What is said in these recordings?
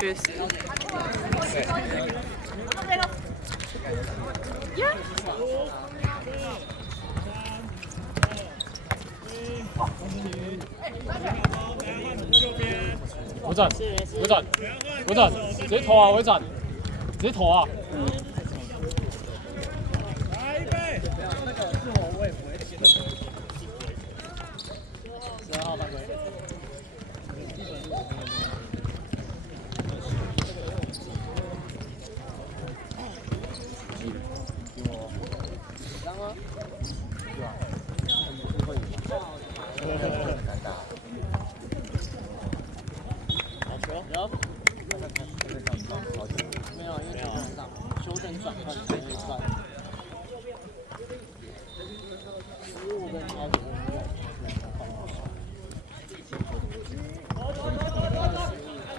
确实。回转，回转，回转，直接投啊，回转，直接投啊。12号犯规。没有，因为修正转换才会算。15跟超级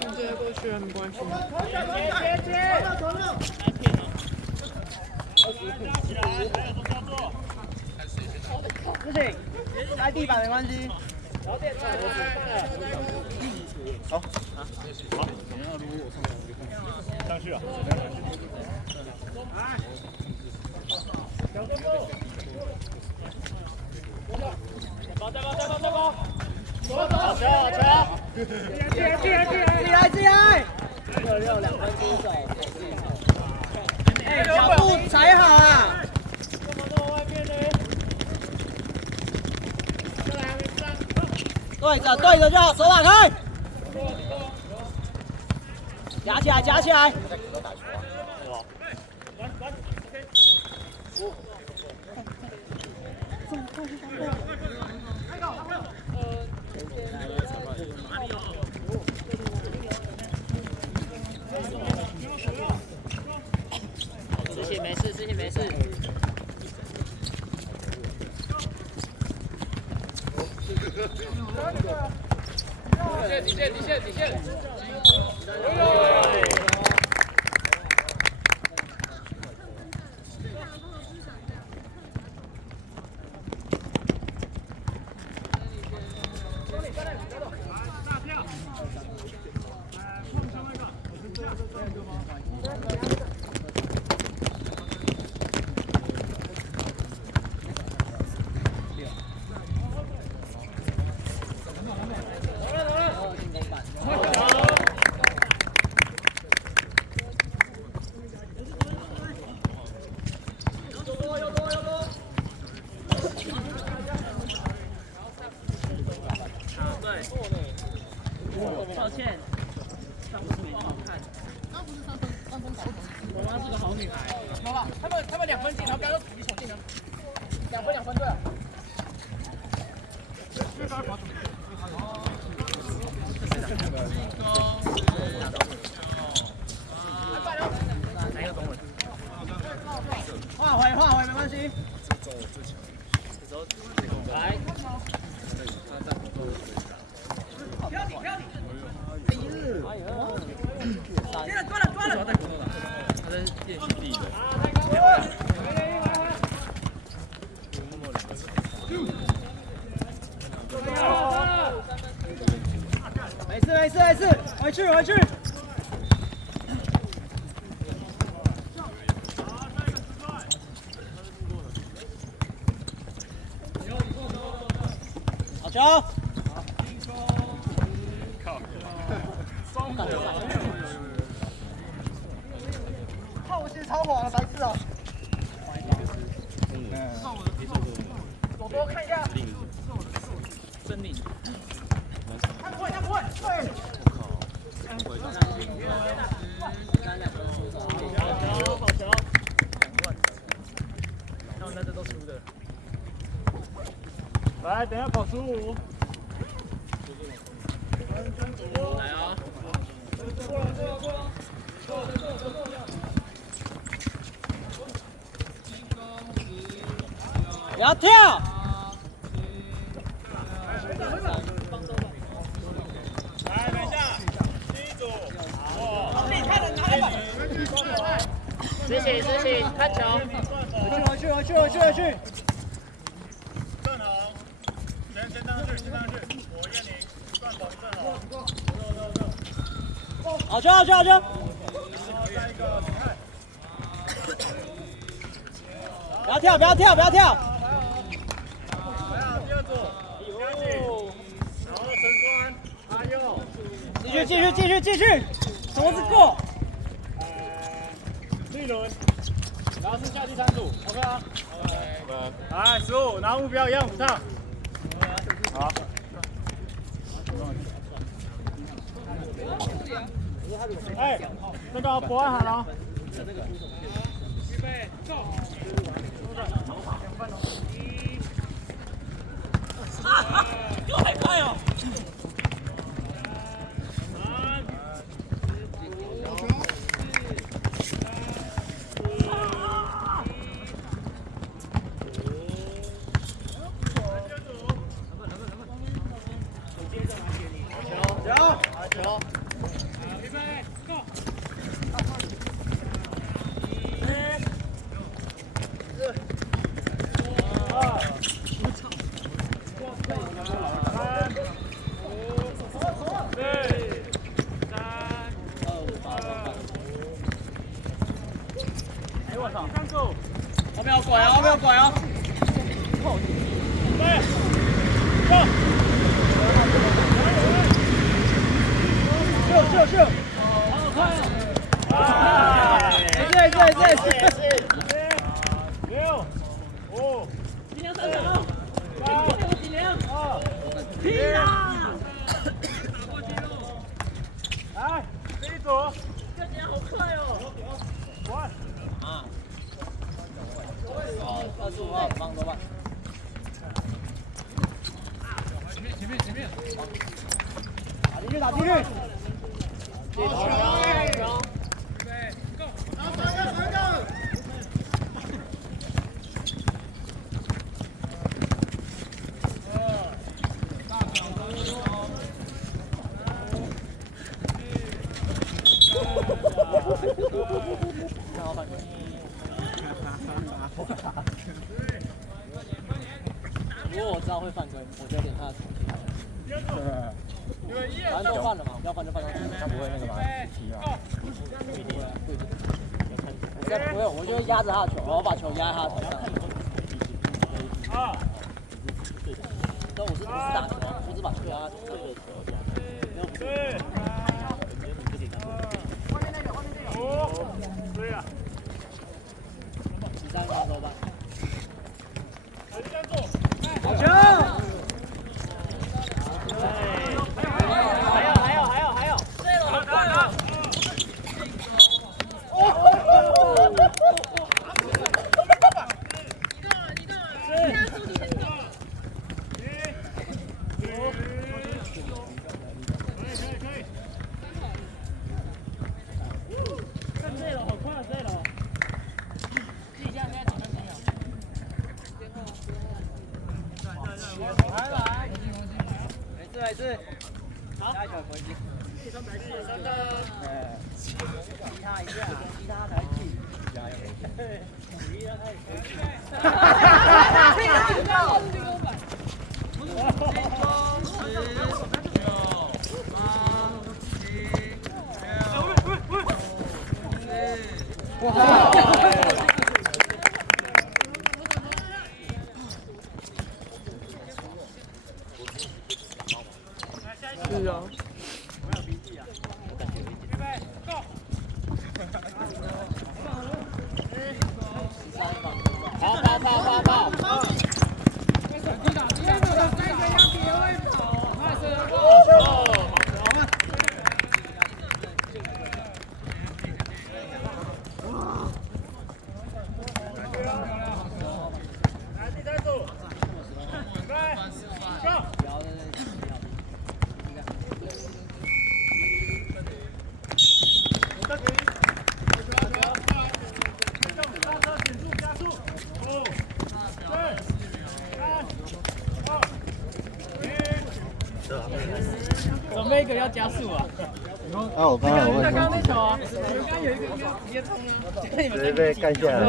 直接过去了，没关系。不行，挨地板没关系。好，好，上去啊！再包！好球！进来6-2分出手。哎，脚步踩好啊！对着就好，手打开。夹起来。事情没事。底线。抱歉，上次没好看。我妈是个好女孩。有了，他们2分进，然后刚刚一手进的，2分对了。换回没关系。来。抓了！他在练习地的。没事，回去。好球！后期超火了，白痴啊！多看一下。真力。他不会，对。好球！他们在这都输的。来，等一下跑15。来啊！不要跳！来，等一下，第一组。执行，看球。回去。正好，先上去，我验你，断头正好。好球好球好球！不要跳不要跳不要跳！继续，脖子过。绿轮，然后是下第3组 ，OK 啊？来15，拿目标一样5趟。好。哎，那个博安喊了。预备，走。又还快哦！后面要拐啊！后面要拐啊！对，go！秀！好快哦！对6、5，尽量上场，尽量2，拼啊！来，这一组，这几人好快哦！完。25号，帮多吧。前面。打进去。如果我知道会犯规，我就点他的手机。反正都犯了嘛，不要犯就犯上去。他不会那个嘛，踢啊。我再不会，我就压着他的球，然后把球压在他的头上。但我是打球，不是把球压在头上。对。对呀。13防守吧。好球！还有，对了，好快啊！没事，好，下一球回击。踢他一下，踢他才进。鼓励他开始。哈哈是啊。跑！准备一个要加速啊！啊，我刚刚那球啊，你们刚有一个应该直接冲啊，直接被干下来。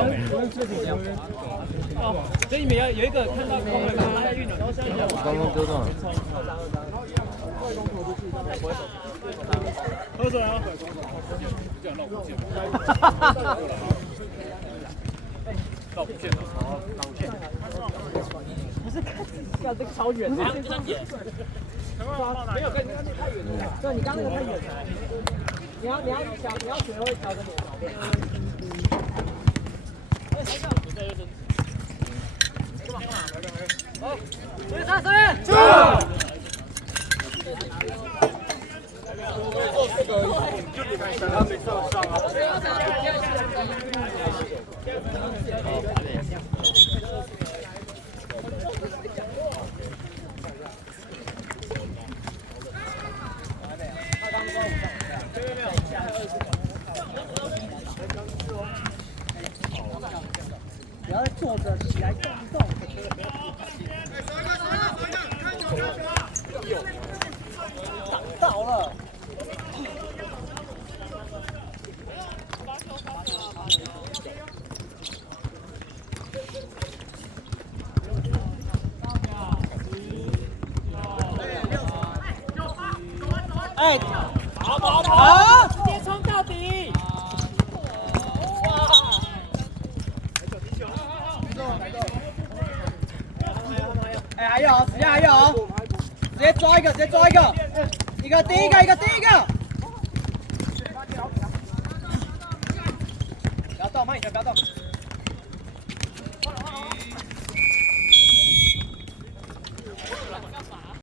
哦，所以你们要有一个看到空了，他在运动，然后我刚刚丢中了。喝水啊！这样绕不见。绕不见了，好，绕不见。不是要这个超远的，没有跟你那太远了。对，你刚那个太远了。你要学会调整你的上升！走！就你们三他没上上啊。不要坐着，起来动一动。挡到了。哎，好，直接冲到底！哎，还有，时间还有，直接抓一个，一个第一个，不要动，慢一点，不要动。